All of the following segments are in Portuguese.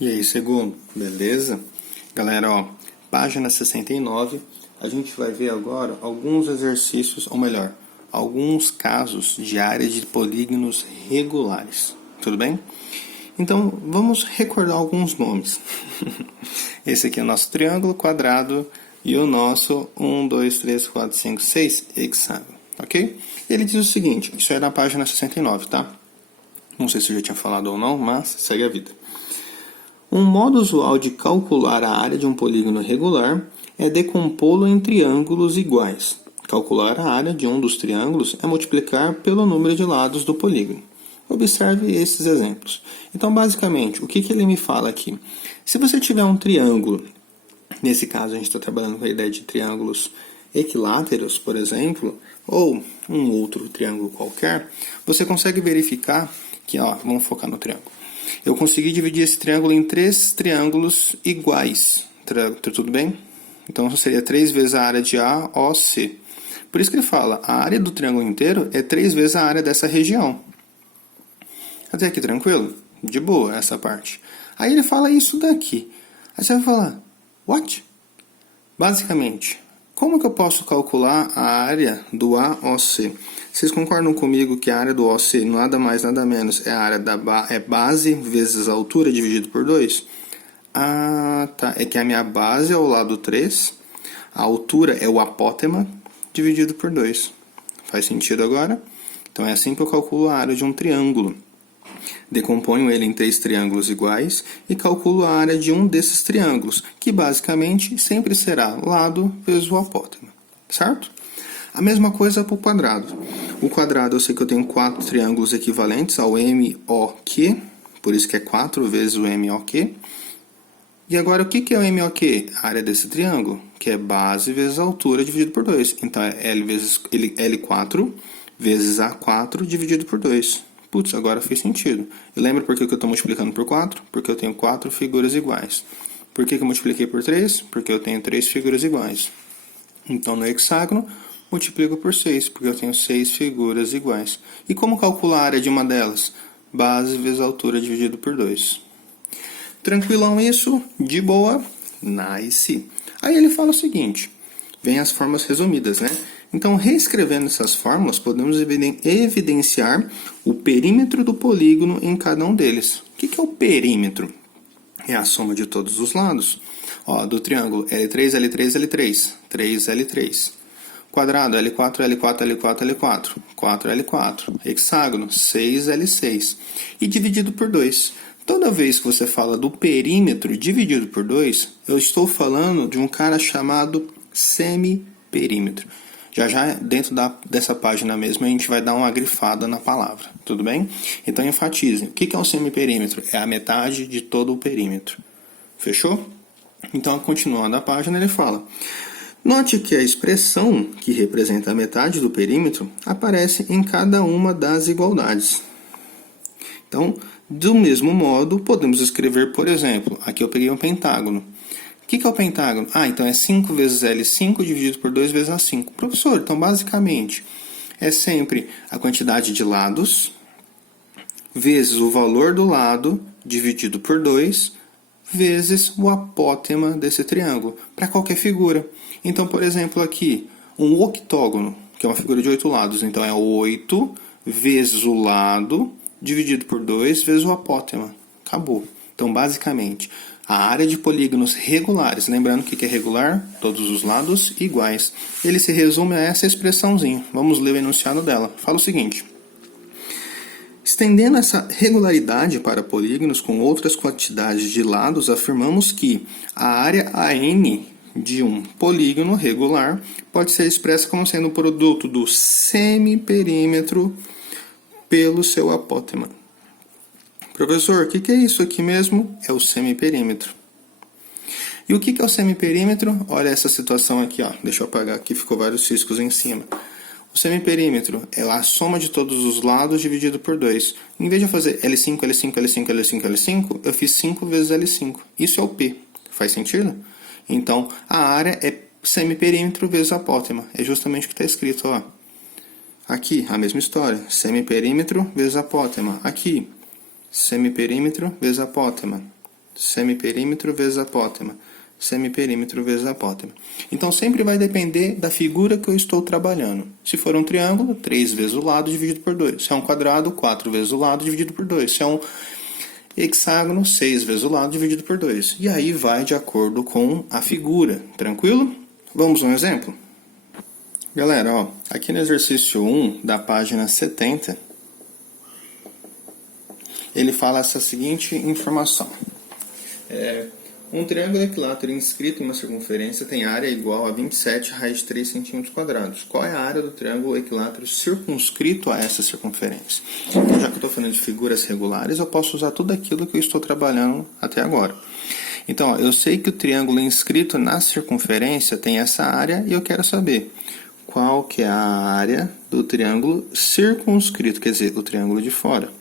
E aí, segundo, beleza? Galera, ó, página 69, a gente vai ver agora alguns exercícios, ou melhor, alguns casos de área de polígonos regulares, tudo bem? Então, vamos recordar alguns nomes. Esse aqui é o nosso triângulo quadrado e o nosso 1, 2, 3, 4, 5, 6 hexágono, ok? Ele diz o seguinte, isso é na página 69, tá? Não sei se eu já tinha falado ou não, mas segue a vida. Um modo usual de calcular a área de um polígono regular é decompô-lo em triângulos iguais. Calcular a área de um dos triângulos é multiplicar pelo número de lados do polígono. Observe esses exemplos. Então, basicamente, o que ele me fala aqui? Se você tiver um triângulo, nesse caso a gente está trabalhando com a ideia de triângulos equiláteros, por exemplo, ou um outro triângulo qualquer, você consegue verificar que, ó, vamos focar no triângulo. Eu consegui dividir esse triângulo em 3 triângulos iguais. Tudo bem? Então, seria 3 vezes a área de AOC. Por isso que ele fala, a área do triângulo inteiro é 3 vezes a área dessa região. Até aqui tranquilo? De boa essa parte. Aí ele fala isso daqui. Aí você vai falar, what? Basicamente, como que eu posso calcular a área do AOC? Vocês concordam comigo que a área do OC nada mais nada menos é a área da base vezes a altura dividido por 2? Ah, tá. É que a minha base é o lado 3, a altura é o apótema dividido por 2. Faz sentido agora? Então é assim que eu calculo a área de um triângulo. Decomponho ele em 3 triângulos iguais e calculo a área de um desses triângulos, que basicamente sempre será lado vezes o apótema, certo? A mesma coisa para o quadrado. O quadrado eu sei que eu tenho 4 triângulos equivalentes ao MOQ, por isso que é 4 vezes o MOQ. E agora o que é o MOQ? A área desse triângulo, que é base vezes a altura dividido por 2. Então é L4 vezes A4 dividido por 2. Putz, agora fez sentido. E lembra por que eu estou multiplicando por 4? Porque eu tenho 4 figuras iguais. Por que eu multipliquei por 3? Porque eu tenho 3 figuras iguais. Então no hexágono, multiplico por 6, porque eu tenho 6 figuras iguais. E como calcular a área de uma delas? Base vezes a altura dividido por 2. Tranquilão isso? De boa? Nice! Aí ele fala o seguinte, vem as formas resumidas, né? Então, reescrevendo essas fórmulas, podemos evidenciar o perímetro do polígono em cada um deles. O que é o perímetro? É a soma de todos os lados. Ó, do triângulo L3, L3, L3, 3L3. Quadrado, L4, L4, L4, L4, 4L4. Hexágono, 6L6. E dividido por 2. Toda vez que você fala do perímetro dividido por 2, eu estou falando de um cara chamado semiperímetro. Já dentro dessa página mesmo, a gente vai dar uma grifada na palavra, tudo bem? Então, enfatize. O que é um semiperímetro? É a metade de todo o perímetro. Fechou? Então, continuando a página, ele fala... Note que a expressão que representa a metade do perímetro aparece em cada uma das igualdades. Então, do mesmo modo, podemos escrever, por exemplo, aqui eu peguei um pentágono. O que é o pentágono? Ah, então é 5 vezes L5 dividido por 2 vezes A5. Professor, então basicamente é sempre a quantidade de lados vezes o valor do lado dividido por 2 vezes o apótema desse triângulo, para qualquer figura. Então, por exemplo, aqui, um octógono, que é uma figura de 8 lados, então é 8 vezes o lado dividido por 2 vezes o apótema. Acabou. Então, basicamente, a área de polígonos regulares, lembrando que é regular, todos os lados iguais, ele se resume a essa expressãozinha. Vamos ler o enunciado dela. Fala o seguinte. Estendendo essa regularidade para polígonos com outras quantidades de lados, afirmamos que a área AN de um polígono regular pode ser expressa como sendo o produto do semiperímetro pelo seu apótema. Professor, o que é isso aqui mesmo? É o semiperímetro. E o que é o semiperímetro? Olha essa situação aqui, ó. Deixa eu apagar aqui, ficou vários riscos em cima. O semiperímetro é a soma de todos os lados dividido por 2. Em vez de eu fazer L5, L5, L5, L5, L5, eu fiz 5 vezes L5. Isso é o P. Faz sentido? Então, a área é semiperímetro vezes apótema. É justamente o que está escrito, ó. Aqui, a mesma história. Semiperímetro vezes apótema. Aqui, semiperímetro vezes apótema. Semiperímetro vezes apótema. Semiperímetro vezes apótema. Então, sempre vai depender da figura que eu estou trabalhando. Se for um triângulo, 3 vezes o lado dividido por 2. Se é um quadrado, 4 vezes o lado dividido por 2. Se é um hexágono, 6 vezes o lado dividido por 2. E aí vai de acordo com a figura. Tranquilo? Vamos a um exemplo? Galera, ó, aqui no exercício 1 da página 70, ele fala essa seguinte informação. Um triângulo equilátero inscrito em uma circunferência tem área igual a 27 raiz de 3 centímetros quadrados. Qual é a área do triângulo equilátero circunscrito a essa circunferência? Então, já que eu estou falando de figuras regulares, eu posso usar tudo aquilo que eu estou trabalhando até agora. Então, ó, eu sei que o triângulo inscrito na circunferência tem essa área e eu quero saber qual que é a área do triângulo circunscrito, quer dizer, o triângulo de fora.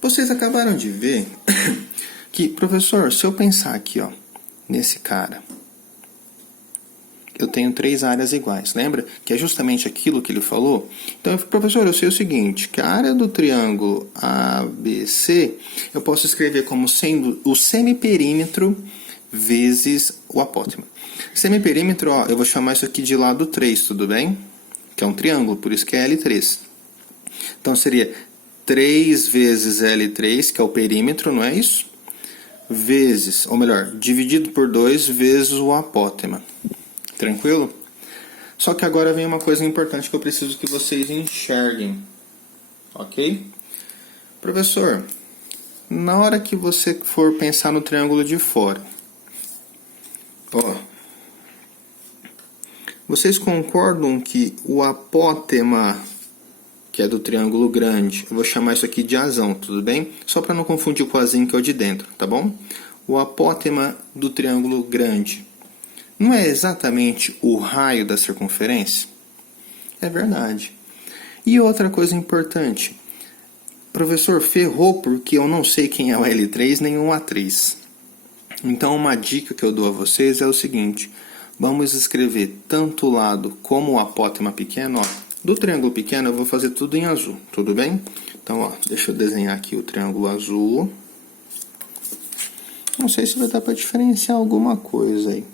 Vocês acabaram de ver que, professor, se eu pensar aqui, ó, nesse cara, eu tenho 3 áreas iguais, lembra? Que é justamente aquilo que ele falou. Então, professor, eu sei o seguinte, que a área do triângulo ABC, eu posso escrever como sendo o semiperímetro vezes o apótema. Semiperímetro, ó, eu vou chamar isso aqui de lado 3, tudo bem? Que é um triângulo, por isso que é L3. Então, seria 3 vezes L3, que é o perímetro, não é isso? Vezes, ou melhor, dividido por 2 vezes o apótema. Tranquilo? Só que agora vem uma coisa importante que eu preciso que vocês enxerguem. Ok? Professor, na hora que você for pensar no triângulo de fora, ó, vocês concordam que o apótema, que é do triângulo grande, eu vou chamar isso aqui de azão, tudo bem? Só para não confundir com o azinho que é o de dentro, tá bom? O apótema do triângulo grande não é exatamente o raio da circunferência? É verdade. E outra coisa importante, professor, ferrou porque eu não sei quem é o L3 nem o A3. Então, uma dica que eu dou a vocês é o seguinte, vamos escrever tanto o lado como o apótema pequeno, ó. Do triângulo pequeno eu vou fazer tudo em azul, tudo bem? Então, ó, deixa eu desenhar aqui o triângulo azul. Não sei se vai dar para diferenciar alguma coisa aí,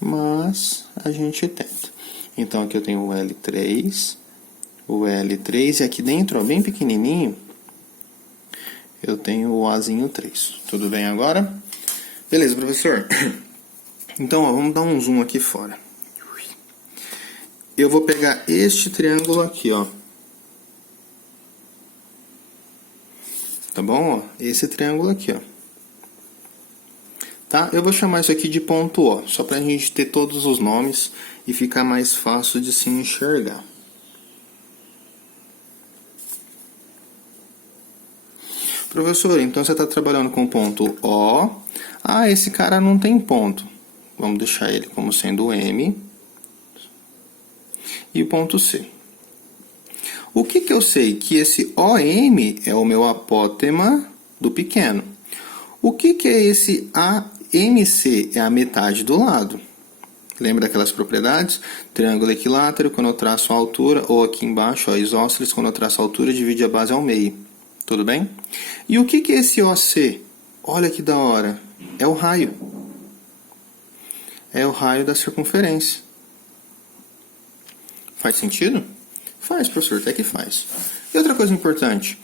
mas a gente tenta. Então, aqui eu tenho o L3, e aqui dentro, ó, bem pequenininho, eu tenho o Azinho 3. Tudo bem agora? Beleza, professor? Então, ó, vamos dar um zoom aqui fora. Eu vou pegar este triângulo aqui, ó. Tá bom? Ó, esse triângulo aqui, ó. Tá? Eu vou chamar isso aqui de ponto O, só pra gente ter todos os nomes e ficar mais fácil de se enxergar. Professor, então você está trabalhando com ponto O. Ah, esse cara não tem ponto. Vamos deixar ele como sendo o M. E o ponto C. O que eu sei? Que esse OM é o meu apótema do pequeno. O que é esse AMC? É a metade do lado. Lembra daquelas propriedades? Triângulo equilátero, quando eu traço a altura, ou aqui embaixo, ó, isósceles, quando eu traço a altura, divide a base ao meio. Tudo bem? E o que é esse OC? Olha que da hora. É o raio. É o raio da circunferência. Faz sentido? Faz, professor, até que faz. E outra coisa importante.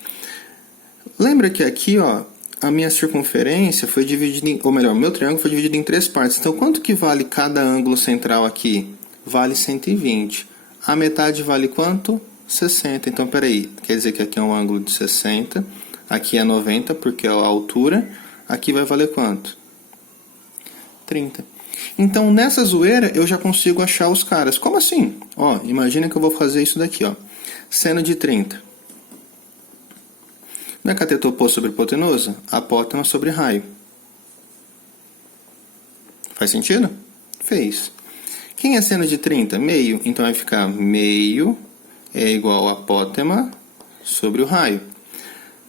Lembra que aqui, ó, a minha circunferência foi dividida em... Ou melhor, o meu triângulo foi dividido em 3 partes. Então, quanto que vale cada ângulo central aqui? Vale 120. A metade vale quanto? 60. Então, peraí. Quer dizer que aqui é um ângulo de 60. Aqui é 90, porque é a altura. Aqui vai valer quanto? 30. Então, nessa zoeira, eu já consigo achar os caras. Como assim? Ó, imagina que eu vou fazer isso daqui, ó. Seno de 30. Não é cateto oposto sobre hipotenusa? Apótema sobre raio. Faz sentido? Fez. Quem é seno de 30? Meio. Então, vai ficar meio é igual a apótema sobre o raio.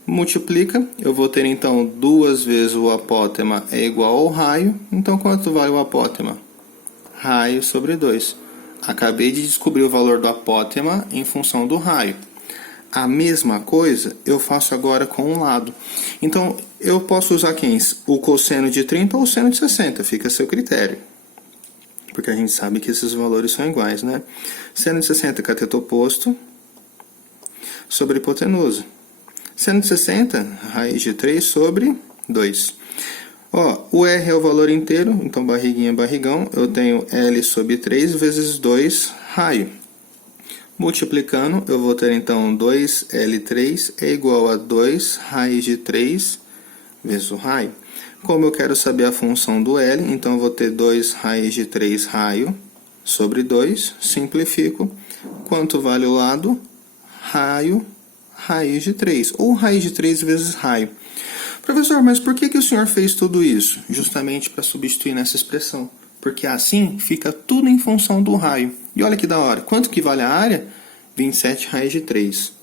Multiplica, eu vou ter então 2 vezes o apótema é igual ao raio. Então, quanto vale o apótema? Raio sobre 2. Acabei de descobrir o valor do apótema em função do raio. a mesma coisa, eu faço agora com um lado. Então, eu posso usar quem? O cosseno de 30 ou o seno de 60, fica a seu critério. Porque a gente sabe que esses valores são iguais, né? Seno de 60, cateto oposto, sobre hipotenusa. Seno de 60, raiz de 3 sobre 2. Ó, o R é o valor inteiro, então barriguinha, barrigão. Eu tenho L sobre 3 vezes 2 raio. Multiplicando, eu vou ter então 2L3 é igual a 2 raiz de 3 vezes o raio. Como eu quero saber a função do L, então eu vou ter 2 raiz de 3 raio sobre 2. Simplifico. Quanto vale o lado? Raio, raiz de 3. Ou raiz de 3 vezes raio. Professor, mas por que o senhor fez tudo isso? Justamente para substituir nessa expressão. Porque assim fica tudo em função do raio. E olha que da hora. Quanto que vale a área? 27 raiz de 3.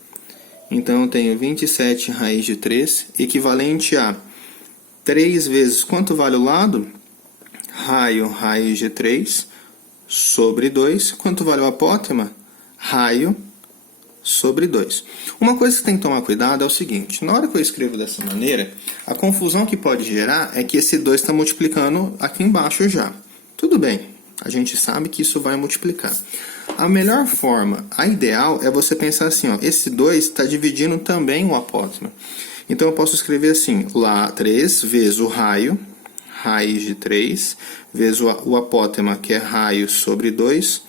Então eu tenho 27 raiz de 3, equivalente a 3 vezes quanto vale o lado? Raio, raiz de 3, sobre 2. Quanto vale o apótema? Raio, sobre 2. Uma coisa que tem que tomar cuidado é o seguinte. Na hora que eu escrevo dessa maneira, a confusão que pode gerar é que esse 2 está multiplicando aqui embaixo já. Tudo bem, a gente sabe que isso vai multiplicar. A melhor forma, a ideal, é você pensar assim, ó, esse 2 está dividindo também o apótema. Então eu posso escrever assim, lá 3 vezes o raio, raiz de 3, vezes o apótema, que é raio sobre 2,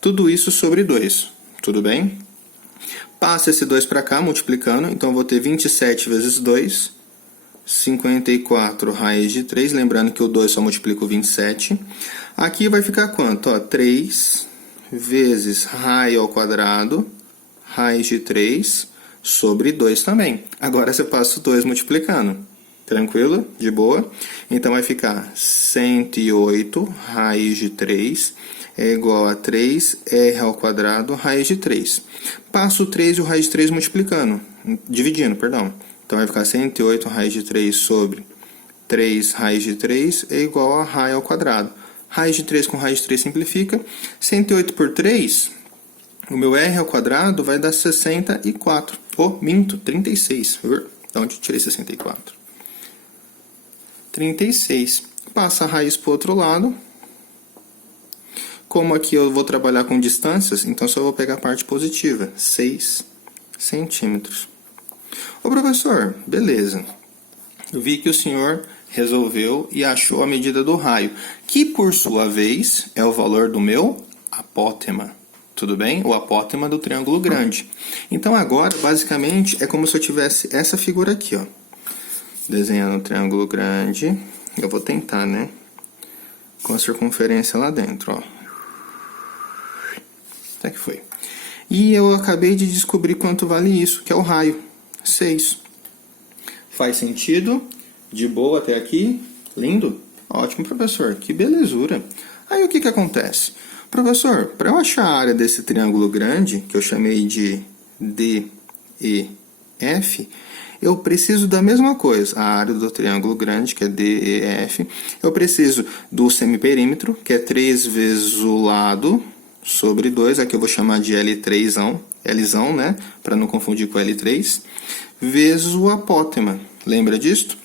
tudo isso sobre 2. Tudo bem? Passa esse 2 para cá, multiplicando, então eu vou ter 27 vezes 2, 54 raiz de 3, lembrando que o 2 só multiplica o 27. Aqui vai ficar quanto? Ó, 3 vezes raio ao quadrado, raiz de 3, sobre 2 também. Agora você passa o 2 multiplicando. Tranquilo? De boa? Então vai ficar 108 raiz de 3 é igual a 3r ao quadrado raiz de 3. Passo o 3 e o raiz de 3 multiplicando, dividindo, perdão. Então vai ficar 108 raiz de 3 sobre 3 raiz de 3 é igual a raio ao quadrado. Raiz de 3 com raiz de 3 simplifica. 108 por 3, o meu r ao quadrado vai dar 64. Oh, minto, 36. De onde eu tirei 64? 36. Passa a raiz para o outro lado. Como aqui eu vou trabalhar com distâncias, então só vou pegar a parte positiva, 6 centímetros. Ô professor, beleza. Eu vi que o senhor resolveu e achou a medida do raio, que por sua vez é o valor do meu apótema. Tudo bem? O apótema do triângulo grande. Então agora, basicamente, é como se eu tivesse essa figura aqui, ó. Desenhando um triângulo grande. Eu vou tentar, né? Com a circunferência lá dentro, ó. Até que foi. E eu acabei de descobrir quanto vale isso, que é o raio. 6. Faz sentido? De boa até aqui? Lindo? Ótimo, professor. Que belezura. Aí o que acontece? Professor, para eu achar a área desse triângulo grande, que eu chamei de DEF, eu preciso da mesma coisa. A área do triângulo grande, que é DEF. Eu preciso do semiperímetro, que é 3 vezes o lado sobre 2. Aqui eu vou chamar de L3, Lzão, né? Para não confundir com L3. Vezes o apótema. Lembra disso?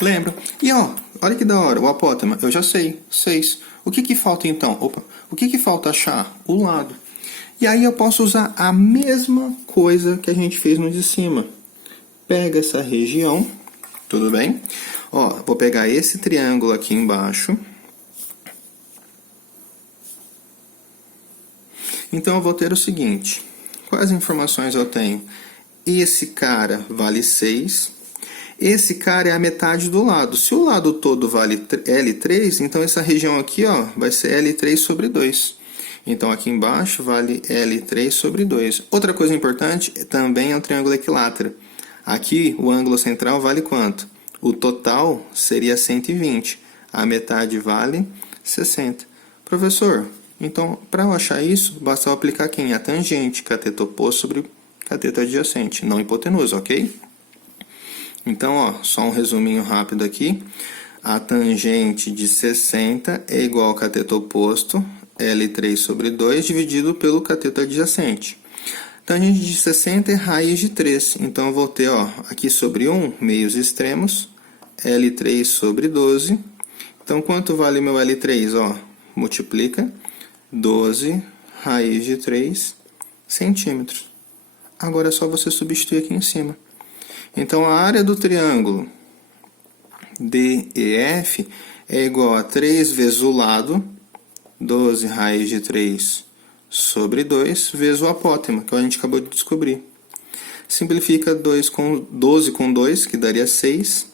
Lembro. E ó, olha que da hora. O apótema, eu já sei. 6. O que falta então? O que falta achar? O lado. E aí eu posso usar a mesma coisa que a gente fez no de cima. Pega essa região, tudo bem? Ó, vou pegar esse triângulo aqui embaixo. Então eu vou ter o seguinte. Quais informações eu tenho? Esse cara vale 6. Esse cara é a metade do lado. Se o lado todo vale L3, então essa região aqui, ó, vai ser L3 sobre 2. Então aqui embaixo vale L3 sobre 2. Outra coisa importante também é o triângulo equilátero. Aqui o ângulo central vale quanto? O total seria 120. A metade vale 60. Professor, então para eu achar isso, basta eu aplicar quem? A tangente, cateto oposto sobre cateto adjacente, não hipotenusa, ok? Então, ó, só um resuminho rápido aqui. A tangente de 60 é igual ao cateto oposto, L3 sobre 2, dividido pelo cateto adjacente. Tangente de 60 é raiz de 3. Então, eu vou ter, ó, aqui sobre 1, meios extremos, L3 sobre 12. Então, quanto vale meu L3? Ó, multiplica 12 raiz de 3 centímetros. Agora é só você substituir aqui em cima. Então, a área do triângulo DEF é igual a 3 vezes o lado, 12 raiz de 3 sobre 2, vezes o apótema, que a gente acabou de descobrir. Simplifica 12 com 2, que daria 6.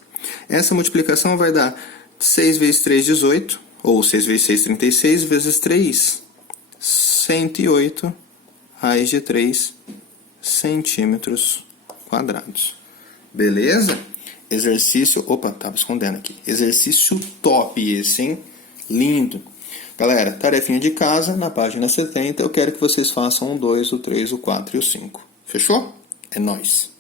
Essa multiplicação vai dar 6 vezes 3, 18, ou 6 vezes 6, 36, vezes 3, 108 raiz de 3 centímetros quadrados. Beleza? Exercício... Opa, tava escondendo aqui. Exercício top esse, hein? Lindo. Galera, tarefinha de casa, na página 70, eu quero que vocês façam o 2, o 3, o 4 e o 5. Fechou? É nóis!